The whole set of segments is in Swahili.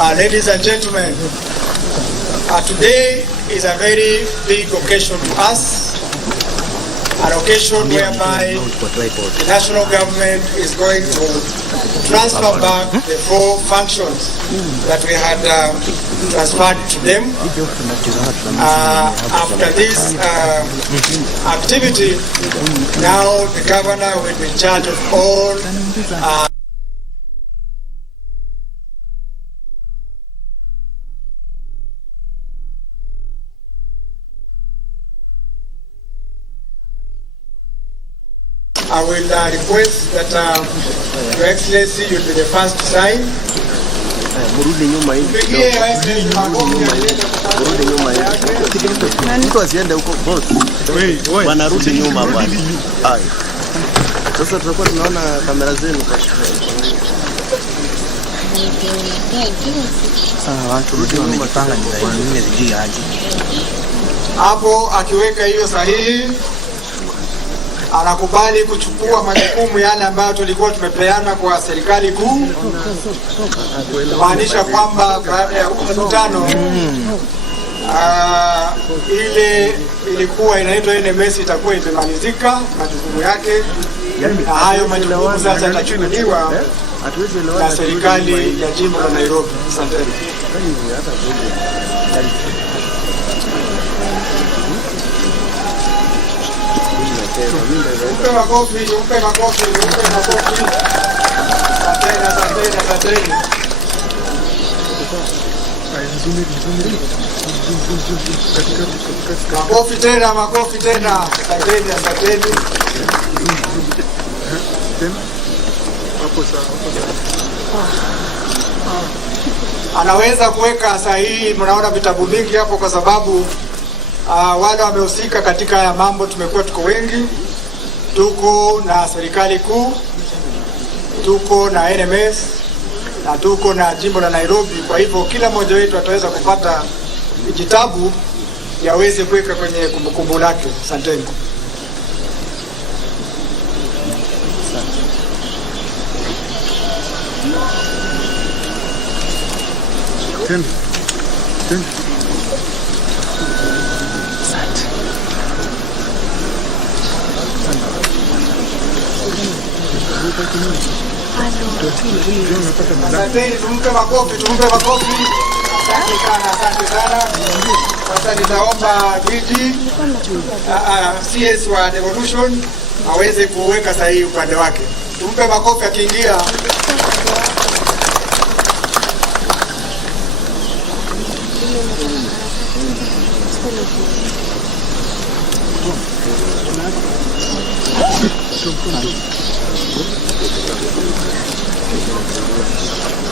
Ladies and gentlemen, today is a very big occasion to us, an occasion whereby the national government is going to transfer back the 4 functions that we had transferred to them. After this activity, now the governor will be in charge of all I will request that Your Excellency, you'll be the first to sign. Wanarudi nyuma bwana. Sasa tutakuwa tunaona kamera zenu kwa hapo. Akiweka hiyo sahihi, anakubali kuchukua majukumu yale ambayo tulikuwa tumepeana kwa serikali kuu, maanisha kwamba baada ya mkutano ile ilikuwa inaitwa NMS itakuwa imemalizika majukumu yake, na hayo majukumu sasa yatachukuliwa na serikali ya jimbo la Nairobi. Asante. Umpe makofi. Asante. Makofi tena. Asante. Anaweza kuweka sahihi, mnaona vitabu vingi hapo kwa sababu wale wamehusika katika haya mambo tumekuwa tuko wengi. Tuko na serikali kuu, tuko na NMS, na tuko na jimbo la Nairobi. Kwa hivyo kila mmoja wetu ataweza kupata vijitabu yaweze kuweka kwenye kumbukumbu lake. Asanteni. Asante, tumpe makofi. Asante sana. Sasa nitaomba Gigi CS wa Devolution aweze kuweka sahihi upande wake. Tumpe makofi akiingia.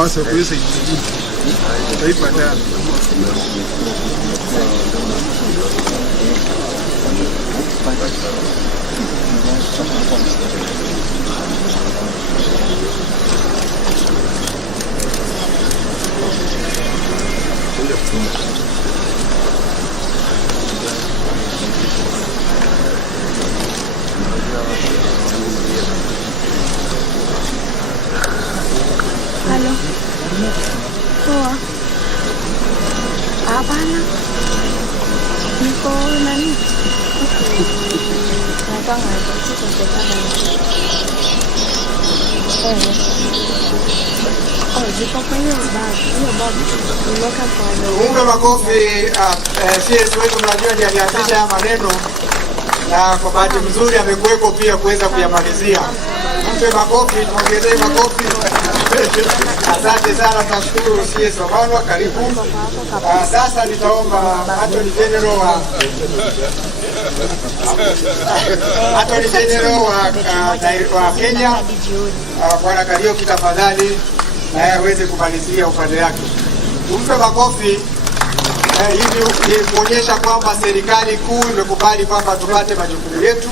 Also, kuweza taifa ndani. Halo. Poa. Hapana. Niko nani? Nataka kutoka Umpe makofi. CS wetu mnajua ndiye alianzisha maneno, na kwa bahati nzuri amekuweko pia kuweza kuyamalizia. Mpe makofi, tuongezee makofi. Asante sana, tunashukuru CS Wabanwa, karibu. Sasa nitaomba Attorney General wa Kenya, Bwana Kariuki, tafadhali naye aweze kumalizia upande wake. Tumpe makofi hivi kuonyesha kwamba serikali kuu imekubali kwamba tupate majukumu yetu.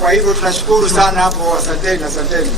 Kwa hivyo tunashukuru sana hapo. Asanteni.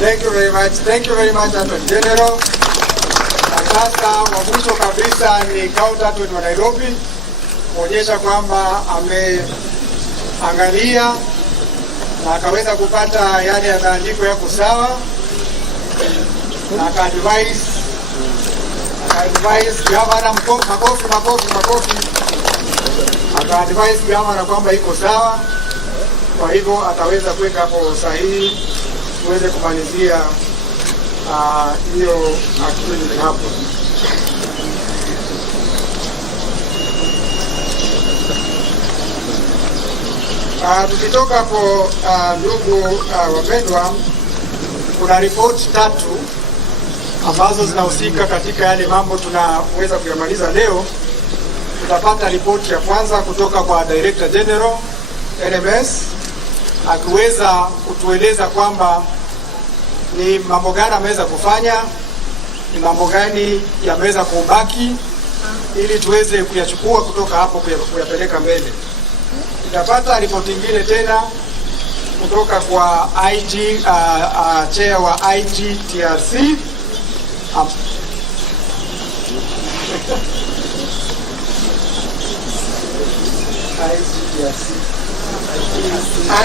Thank you very much, Attorney General. Na sasa wa mwisho kabisa ni County Attorney wa Nairobi, kuonyesha kwamba ameangalia na akaweza kupata yale yanaandiko yako sawa, na aka-advise gavana, makofi, aka-advise gavana kwamba iko sawa. Kwa hivyo ataweza kuweka hapo sahihi tuweze kumalizia hiyo activity hapo. Tukitoka hapo, ndugu wapendwa, kuna ripoti 3 ambazo zinahusika katika yale mambo tunaweza kuyamaliza leo. Tutapata ripoti ya kwanza kutoka kwa Director General NMS, akiweza kutueleza kwamba ni mambo gani ameweza kufanya, ni mambo gani yameweza kubaki, ili tuweze kuyachukua kutoka hapo kuyapeleka mbele. Tutapata ripoti nyingine tena kutoka kwa IG, chair wa IGTRC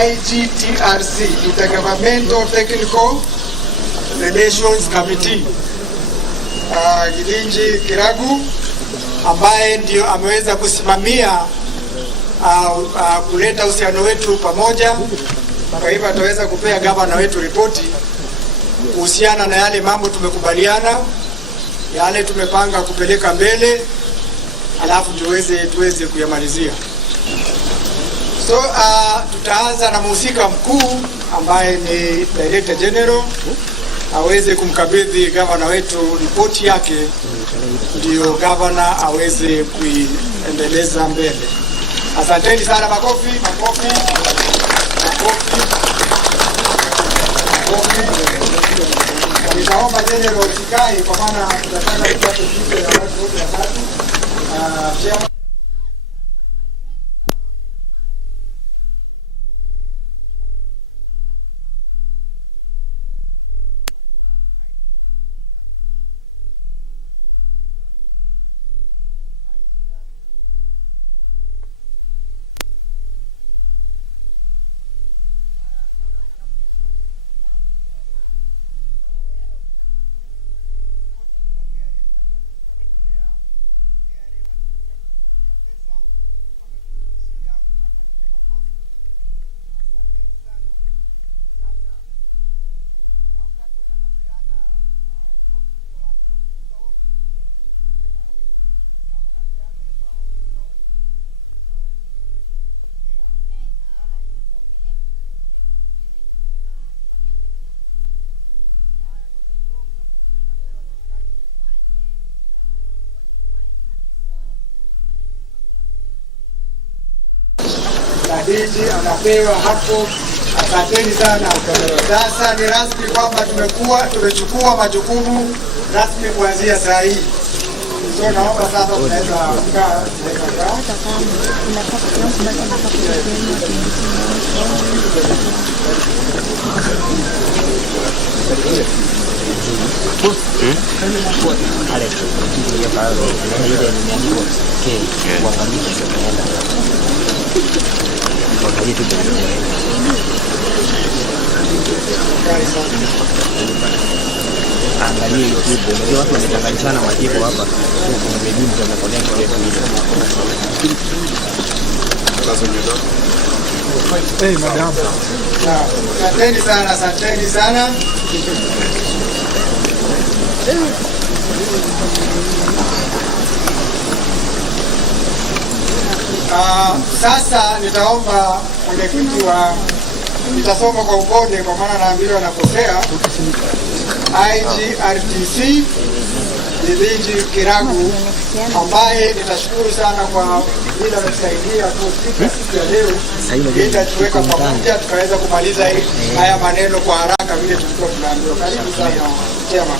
IGTRC, Intergovernmental Technical Relations Committee, Gilinji Kiragu, ambaye ndio ameweza kusimamia kuleta uhusiano wetu pamoja. Kwa hivyo ataweza kupea gavana wetu ripoti kuhusiana na yale mambo tumekubaliana, yale tumepanga kupeleka mbele, alafu tuweze kuyamalizia. So tutaanza na mhusika mkuu ambaye ni Director General, aweze kumkabidhi gavana wetu ripoti yake, ndio gavana aweze kuiendeleza mbele. Asanteni sana, makofi. Nitaomba General usikae, kwa maana tunataka tupate picha ya watu wote watatu. Diji anapewa hapo. Asanteni sana. Sasa ni rasmi kwamba tumechukua majukumu rasmi kuanzia saa hii. So naomba sasa tunaweza kukaa. Angalia YouTube, unajua watu wamechanganyana majibu hapa. Kuna medium za connect yetu hivi. Hey madam. Asanteni sana. Sasa nitaomba mwenyekiti nitasoma kwa upole kwa maana naambiwa nakosea. IGRTC Rigathi Gachagua ambaye nitashukuru sana kwa bila kusaidia kufika siku ya leo, ili tuweka pamoja tukaweza kumaliza haya maneno kwa haraka vile tulikuwa tunaambiwa. Karibu sana chama.